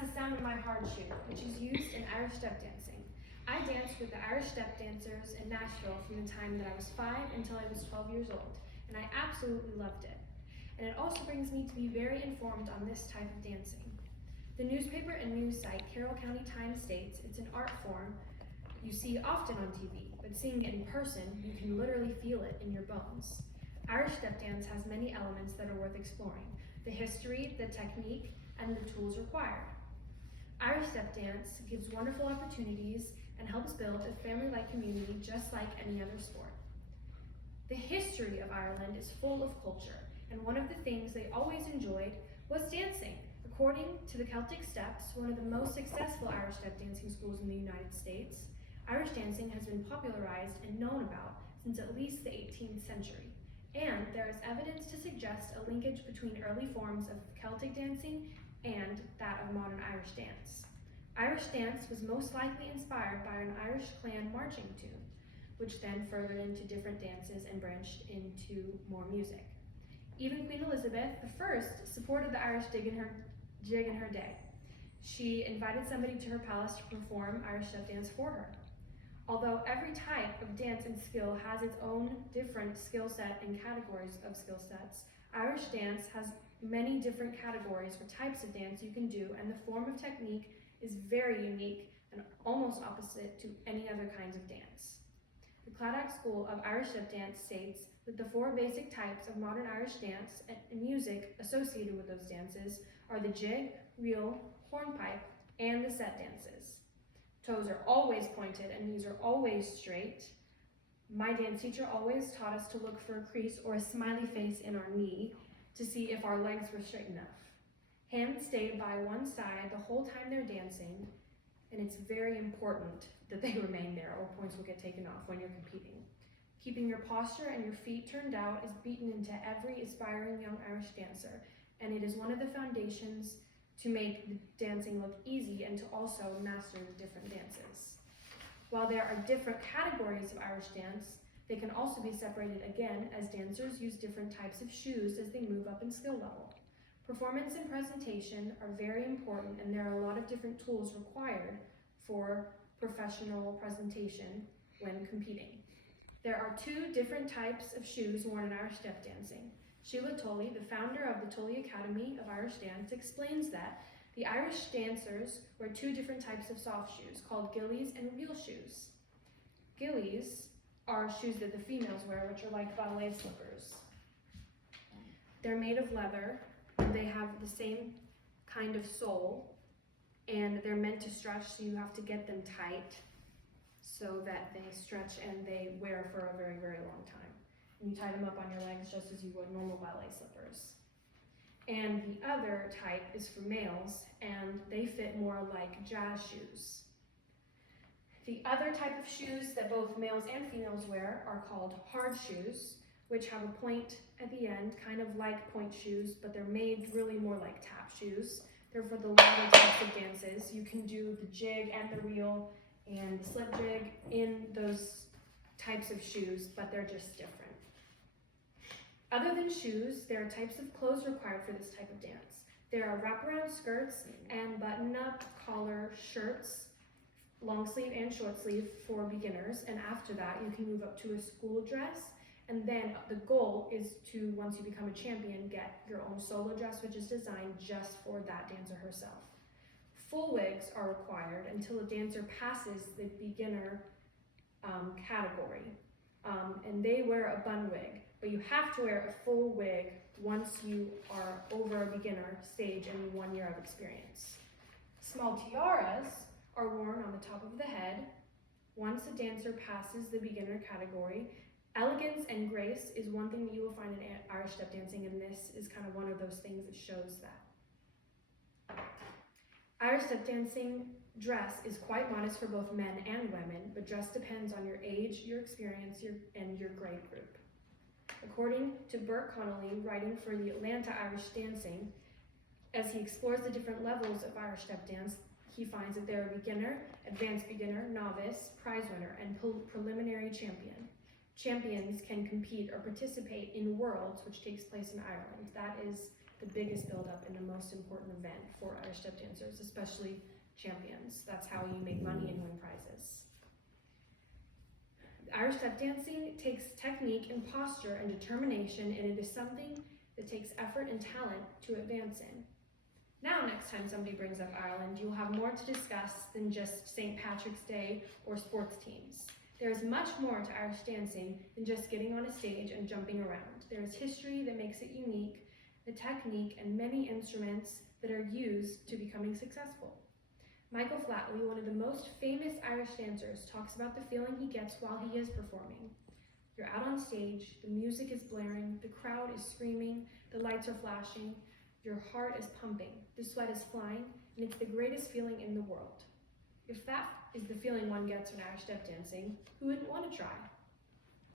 the sound of my hard shoe, which is used in Irish step dancing. I danced with the Irish step dancers in Nashville from the time that I was 5 until I was 12 years old, and I absolutely loved it. And it also brings me to be very informed on this type of dancing. The newspaper and news site Carroll County Times states it's an art form you see often on TV, but seeing it in person, you can literally feel it in your bones. Irish step dance has many elements that are worth exploring: the history, the technique, and the tools required. Irish step dance gives wonderful opportunities and helps build a family-like community just like any other sport. The history of Ireland is full of culture, and one of the things they always enjoyed was dancing. According to the Celtic Steps, one of the most successful Irish step dancing schools in the United States, Irish dancing has been popularized and known about since at least the 18th century, and there is evidence to suggest a linkage between early forms of Celtic dancing and that of modern Irish dance. Irish dance was most likely inspired by an Irish clan marching tune, which then furthered into different dances and branched into more music. Even Queen Elizabeth I supported the Irish jig in her day. She invited somebody to her palace to perform Irish step dance for her. Although every type of dance and skill has its own different skill set and categories of skill sets, Irish dance has many different categories or types of dance you can do, and the form of technique is very unique and almost opposite to any other kinds of dance. The Cladach School of Irish Step Dance states that the 4 basic types of modern Irish dance and music associated with those dances are the jig, reel, hornpipe, and the set dances. Toes are always pointed and knees are always straight. My dance teacher always taught us to look for a crease or a smiley face in our knee to see if our legs were straight enough. Hands stay by one side the whole time they're dancing, and it's very important that they remain there or points will get taken off when you're competing. Keeping your posture and your feet turned out is beaten into every aspiring young Irish dancer, and it is one of the foundations to make the dancing look easy and to also master the different dances. While there are different categories of Irish dance, they can also be separated again as dancers use different types of shoes as they move up in skill level. Performance and presentation are very important, and there are a lot of different tools required for professional presentation when competing. There are 2 different types of shoes worn in Irish step dancing. Sheila Tully, the founder of the Tully Academy of Irish Dance, explains that the Irish dancers wear 2 different types of soft shoes called gillies and reel shoes. Gillies are shoes that the females wear, which are like ballet slippers. They're made of leather, and they have the same kind of sole, and they're meant to stretch, so you have to get them tight so that they stretch and they wear for a very, very long time. And you tie them up on your legs just as you would normal ballet slippers. And the other type is for males, and they fit more like jazz shoes. The other type of shoes that both males and females wear are called hard shoes, which have a point at the end, kind of like point shoes, but they're made really more like tap shoes. They're for the longer types of dances. You can do the jig and the reel and the slip jig in those types of shoes, but they're just different. Other than shoes, there are types of clothes required for this type of dance. There are wraparound skirts and button-up collar shirts, long sleeve and short sleeve for beginners, and after that you can move up to a school dress, and then the goal is to, once you become a champion, get your own solo dress, which is designed just for that dancer herself. Full wigs are required until a dancer passes the beginner category, and they wear a bun wig, but you have to wear a full wig once you are over a beginner stage and 1 year of experience. Small tiaras are worn on the top of the head once a dancer passes the beginner category. Elegance and grace is one thing that you will find in Irish step dancing, and this is kind of one of those things that shows that. Irish step dancing dress is quite modest for both men and women, but dress depends on your age, your experience, and your grade group. According to Burt Connolly, writing for the Atlanta Irish Dancing, as he explores the different levels of Irish step dance, he finds that there are beginner, advanced beginner, novice, prize winner, and preliminary champion. Champions can compete or participate in Worlds, which takes place in Ireland. That is the biggest build-up and the most important event for Irish step dancers, especially champions. That's how you make money and win prizes. Irish step dancing takes technique and posture and determination, and it is something that takes effort and talent to advance in. Now, next time somebody brings up Ireland, you'll have more to discuss than just St. Patrick's Day or sports teams. There is much more to Irish dancing than just getting on a stage and jumping around. There is history that makes it unique, the technique, and many instruments that are used to becoming successful. Michael Flatley, one of the most famous Irish dancers, talks about the feeling he gets while he is performing. You're out on stage, the music is blaring, the crowd is screaming, the lights are flashing, your heart is pumping, the sweat is flying, and it's the greatest feeling in the world. If that is the feeling one gets when Irish step dancing, who wouldn't want to try?